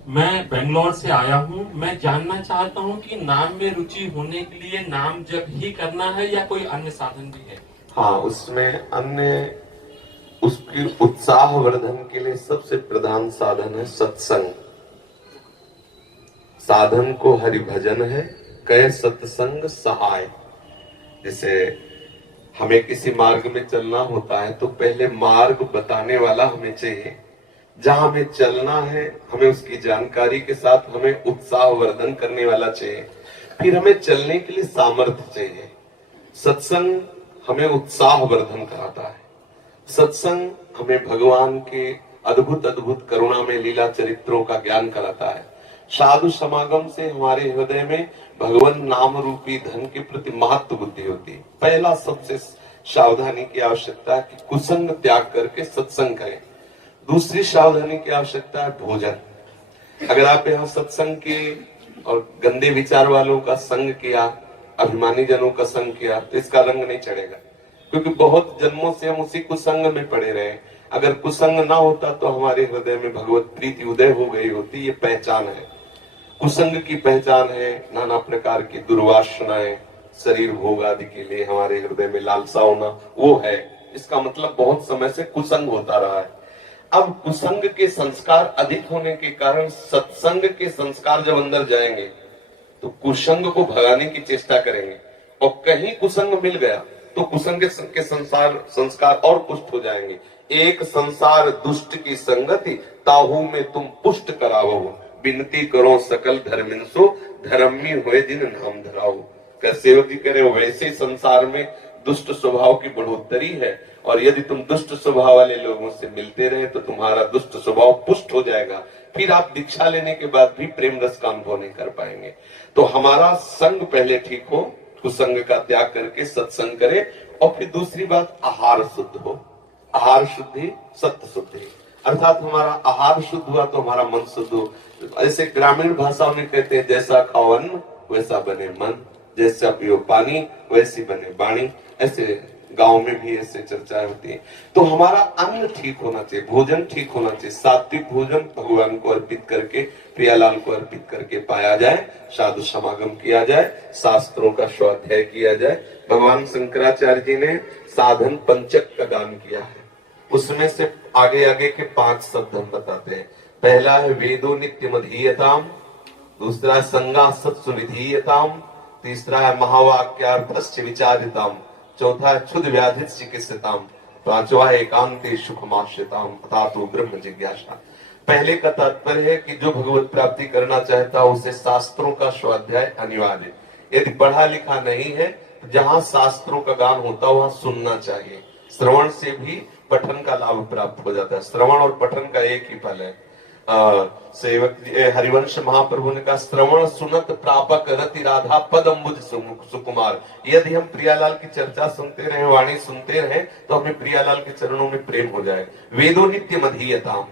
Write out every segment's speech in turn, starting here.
मैं बेंगलोर से आया हूँ। मैं जानना चाहता हूँ कि नाम में रुचि होने के लिए नाम जप ही करना है या कोई अन्य साधन भी है? हाँ, उसमें अन्य उसकी उत्साह वर्धन के लिए सबसे प्रधान साधन है सत्संग। साधन को हरि भजन है, कह सत्संग सहाय। जैसे हमें किसी मार्ग में चलना होता है तो पहले मार्ग बताने वाला हमें चाहिए, जहां हमें चलना है हमें उसकी जानकारी के साथ हमें उत्साह वर्धन करने वाला चाहिए, फिर हमें चलने के लिए सामर्थ्य चाहिए। सत्संग हमें उत्साह वर्धन कराता है। सत्संग हमें भगवान के अद्भुत अद्भुत करुणा में लीला चरित्रों का ज्ञान कराता है। साधु समागम से हमारे हृदय में भगवान नाम रूपी धन के प्रति महत्व बुद्धि होती है। पहला सबसे सावधानी की आवश्यकता है कि कुसंग त्याग करके सत्संग करें। दूसरी सावधानी की आवश्यकता है भोजन। अगर आप यहाँ सत्संग के और गंदे विचार वालों का संग किया, अभिमानी जनों का संग किया, तो इसका रंग नहीं चढ़ेगा, क्योंकि बहुत जन्मों से हम उसी कुसंग में पड़े रहे। अगर कुसंग ना होता तो हमारे हृदय में भगवत प्रीति उदय हो गई होती। ये पहचान है। कुसंग की पहचान है नाना प्रकार की दुर्वासनाएं, शरीर भोग आदि के लिए हमारे हृदय में लालसा होना, वो है। इसका मतलब बहुत समय से कुसंग होता रहा है। अब कुसंग के संस्कार अधिक होने के कारण सत्संग के संस्कार जब अंदर जाएंगे तो कुसंग को भगाने की चेष्टा करेंगे, और कहीं कुसंग मिल गया तो कुसंग के संस्कार और पुष्ट हो जाएंगे। एक संसार दुष्ट की संगति, ताहू में तुम पुष्ट करावो, विनती करो सकल धर्मिंसो, धर्मी हुए दिन नाम धराओ। क्या सेवक जी कह रहे हो, वैसे संसार में दुष्ट स्वभाव की बढ़ोतरी है, और यदि तुम दुष्ट स्वभाव वाले लोगों से मिलते रहे तो तुम्हारा दुष्ट स्वभाव पुष्ट हो जाएगा। फिर आप दीक्षा लेने के बाद भी प्रेम रस का अनुभव नहीं कर पाएंगे। तो हमारा संग पहले ठीक हो, कुसंग का त्याग करके सत्संग करे। और फिर दूसरी बात, आहार शुद्ध हो। आहार शुद्धि सत्य शुद्धि, अर्थात हमारा आहार शुद्ध हुआ तो हमारा मन शुद्ध हो। ऐसे ग्रामीण भाषा में कहते हैं, जैसा खाओ अन्न वैसा बने मन, जैसा पियो पानी वैसी बने वाणी। ऐसे गांव में भी ऐसे चर्चाएं होती है। तो हमारा अन्न ठीक होना चाहिए, भोजन ठीक होना चाहिए। सात्विक भोजन भगवान को अर्पित करके, प्रियालाल को अर्पित करके पाया जाए, साधु समागम किया जाए, शास्त्रों का स्वाध्याय किया जाए। भगवान शंकराचार्य जी ने साधन पंचक का दान किया है, उसमें से आगे आगे के 5 शब्द हम बताते हैं। पहला है वेदो नित्य मधीयताम, दूसरा है संगा सत्सु विधीयताम, तीसरा है महावाक्यार्थस्य विचारिताम, चौथा है क्षुद व्याधि चिकित्सिताम, पांचवा है एकांते सुखमाश्रिताम अथातो ब्रह्म जिज्ञासा। पहले का तात्पर्य है कि जो भगवत प्राप्ति करना चाहता है उसे शास्त्रों का स्वाध्याय अनिवार्य। यदि पढ़ा लिखा नहीं है तो जहाँ शास्त्रों का गान होता है वहां सुनना चाहिए। श्रवण से भी पठन का लाभ प्राप्त हो जाता है। श्रवण और पठन का एक ही फल है। सेवक हरिवंश महाप्रभु ने कहा, श्रवण सुनत प्रापक रति राधा पद अम्बुज सुकुमार। यदि हम प्रियालाल की चर्चा सुनते रहे, वाणी सुनते रहे, तो हमें प्रियालाल के चरणों में प्रेम हो जाएगा। वेदो नित्य मधीयताम,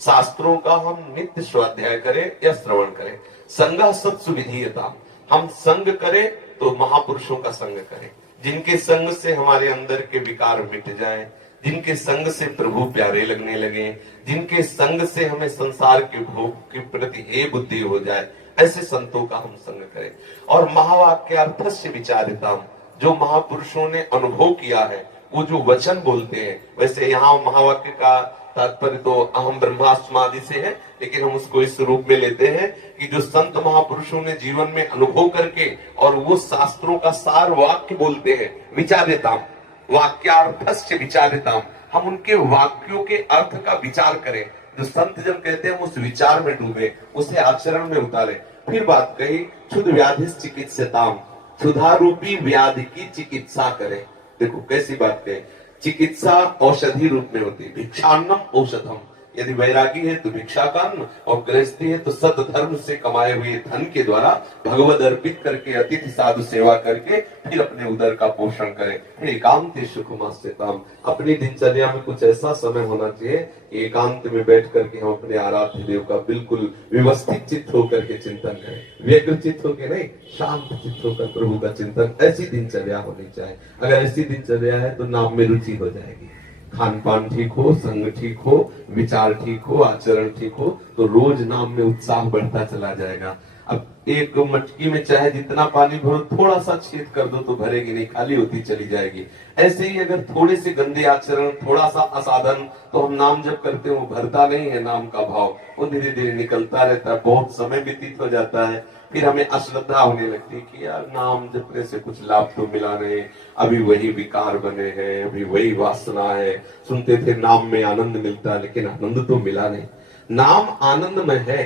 शास्त्रों का हम नित्य स्वाध्याय करें या श्रवण करें। संगा सत्सु विधीयताम, हम संग करें तो महापुरुषों का संग करें, जिनके संग से हमारे अंदर के विकार मिट जाएं, जिनके संग से प्रभु प्यारे लगने लगे, जिनके संग से हमें संसार के भोग के प्रति हे बुद्धि हो जाए, ऐसे संतों का हम संग करें। और महावाक्यार्थस्य विचारिताम, जो महापुरुषों ने अनुभव किया है, वो जो वचन बोलते हैं, वैसे यहाँ महावाक्य का तात्पर्य तो अहम ब्रह्मास्मादि से है, लेकिन हम उसको इस रूप में लेते हैं कि जो संत महापुरुषों ने जीवन में अनुभव करके और वो शास्त्रों का सार वाक्य बोलते हैं, विचारिताम, वाक्यार्थस्य विचारिताम, हम उनके वाक्यों के अर्थ का विचार करें। जो संत जब कहते हैं हम उस विचार में डूबे, उसे आचरण में उतारे। फिर बात कही, क्षुध व्याधि चिकित्सिताम, क्षुधा रूपी व्याधि की चिकित्सा करें। देखो कैसी बात कही, चिकित्सा औषधि रूप में होती है। भिक्षान्नम औषधम, यदि वैरागी है तो भिक्षा का अन्न, और गृहस्थी है तो सत धर्म से कमाए हुए धन के द्वारा भगवद अर्पित करके अतिथि साधु सेवा करके फिर अपने उदर का पोषण करें। फिर एकांत सुखमास्यताम, अपनी दिनचर्या में कुछ ऐसा समय होना चाहिए एकांत में बैठ करके हम अपने आराध्य देव का बिल्कुल व्यवस्थित चित्त होकर के चिंतन करें। व्यग्र चित्त होकर नहीं, शांत चित्त होकर प्रभु का चिंतन, ऐसी दिनचर्या होनी चाहिए। अगर ऐसी दिनचर्या है तो नाम में रुचि हो जाएगी। खान पान ठीक हो, संग ठीक हो, विचार ठीक हो, आचरण ठीक हो, तो रोज नाम में उत्साह बढ़ता चला जाएगा। अब एक मटकी में चाहे जितना पानी भरो, थोड़ा सा छेद कर दो तो भरेगी नहीं, खाली होती चली जाएगी। ऐसे ही अगर थोड़े से गंदे आचरण, थोड़ा सा असाधन, तो हम नाम जब करते हो भरता नहीं है नाम का भाव, वो धीरे धीरे निकलता रहता है, बहुत समय व्यतीत हो जाता है, फिर हमें अश्रद्धा होने लगती है कि यार नाम जपने से कुछ लाभ तो मिला नहीं, अभी वही विकार बने हैं, अभी वही वासना है। सुनते थे नाम में आनंद मिलता है, लेकिन आनंद तो मिला नहीं। नाम आनंद में है,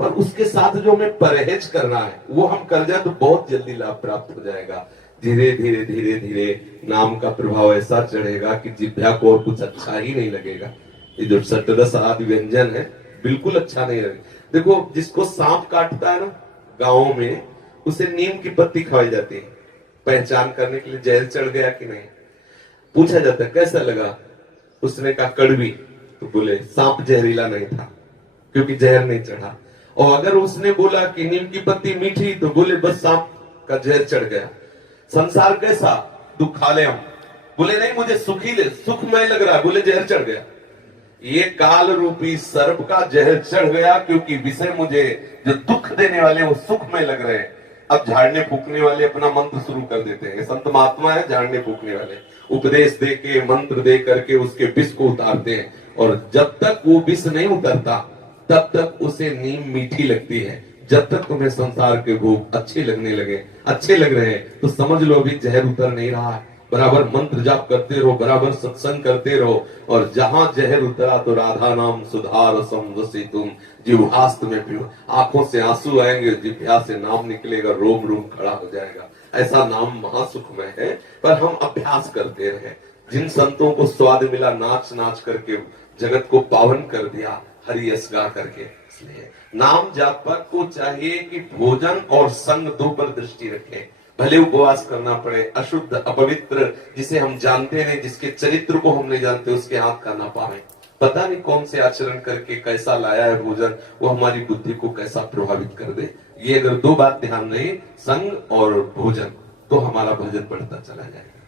पर उसके साथ जो हमें परहेज करना है वो हम कर जाए तो बहुत जल्दी लाभ प्राप्त हो जाएगा। धीरे धीरे धीरे धीरे नाम का प्रभाव ऐसा चढ़ेगा कि जिह्वा को और कुछ अच्छा ही नहीं लगेगा। ये जो षट्रस आदि व्यंजन है बिल्कुल अच्छा नहीं लगेगा। देखो, जिसको सांप काटता है ना गाँव में, उसे नीम की पत्ती खवाई जाती है पहचान करने के लिए, जहर चढ़ गया कि नहीं। पूछा जाता है कैसा लगा, उसने कहा कड़वी, तो बोले सांप जहरीला नहीं था क्योंकि जहर नहीं चढ़ा। और अगर उसने बोला कि नीम की पत्ती मीठी, तो बोले बस सांप का जहर चढ़ गया। संसार कैसा, दुखालयम, बोले नहीं मुझे सुखमय लग रहा है, बोले जहर चढ़ गया। ये काल रूपी सर्प का जहर चढ़ गया, क्योंकि विषय मुझे जो दुख देने वाले वो सुखमय लग रहे हैं। अब झाड़ने फूकने वाले अपना मंत्र शुरू कर देते हैं। संत महात्मा है झाड़ने फूकने वाले, उपदेश दे के मंत्र दे करके उसके विष को उतारते हैं, और जब तक वो विष नहीं उतरता तब तक उसे नीम मीठी लगती है। जब तक तुम्हें संसार के भोग अच्छे लग रहे हैं, तो समझ लो अभी जहर उतर नहीं रहा है। बराबर मंत्र जाप करते रहो, बराबर सत्संग करते रहो, और जहां जहर उतरा तो राधा नाम सुधा रसम रसी तुम जिह्वास्त में पियो। आंखों से आंसू आएंगे, जिह्वा से नाम निकलेगा, रोम रोम खड़ा हो जाएगा। ऐसा नाम महासुखमय है, पर हम अभ्यास करते रहे। जिन संतों को स्वाद मिला नाच नाच करके जगत को पावन कर दिया, हरि यश गा करके। इसलिए नाम जापक को चाहिए कि भोजन और संग दो पर दृष्टि रखें। भले उपवास करना पड़े, अशुद्ध अपवित्र जिसे हम जानते नहीं, जिसके चरित्र को हम नहीं जानते, उसके हाथ का ना पाए। पता नहीं कौन से आचरण करके कैसा लाया है भोजन, वो हमारी बुद्धि को कैसा प्रभावित कर दे। ये अगर दो बात ध्यान नहीं, संग और भोजन, तो हमारा भजन बढ़ता चला जाएगा।